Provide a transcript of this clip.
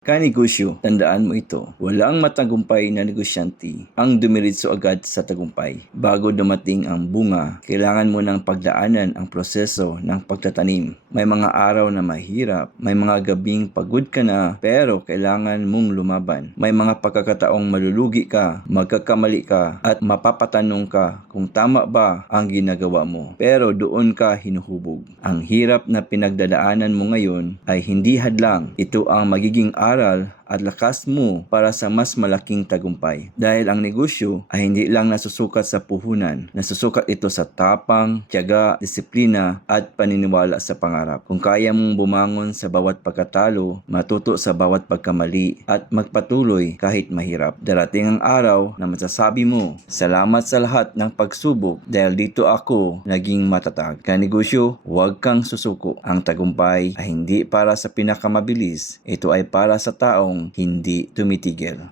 Kanegosyo, tandaan mo ito, walang matagumpay na negosyante ang dumiritso agad sa tagumpay. Bago dumating ang bunga, kailangan mo ng pagdaanan ang proseso ng pagtatanim. May mga araw na mahirap, may mga gabing pagod ka na, pero kailangan mong lumaban. May mga pagkakataong malulugi ka, magkakamali ka, at mapapatanong ka kung tama ba ang ginagawa mo. Pero doon ka hinuhubog. Ang hirap na pinagdadaanan mo ngayon ay hindi hadlang. Ito ang magiging aral at lakas mo para sa mas malaking tagumpay. Dahil ang negosyo ay hindi lang nasusukat sa puhunan, nasusukat ito sa tapang, tiyaga, disiplina at paniniwala sa pangarap. Kung kaya mong bumangon sa bawat pagkatalo, matuto sa bawat pagkamali at magpatuloy kahit mahirap, darating ang araw na masasabi mo, salamat sa lahat ng pagsubok dahil dito ako naging matatag. Kanegosyo, huwag kang susuko. Ang tagumpay ay hindi para sa pinakamabilis, ito ay para sa taong hindi tumitigil.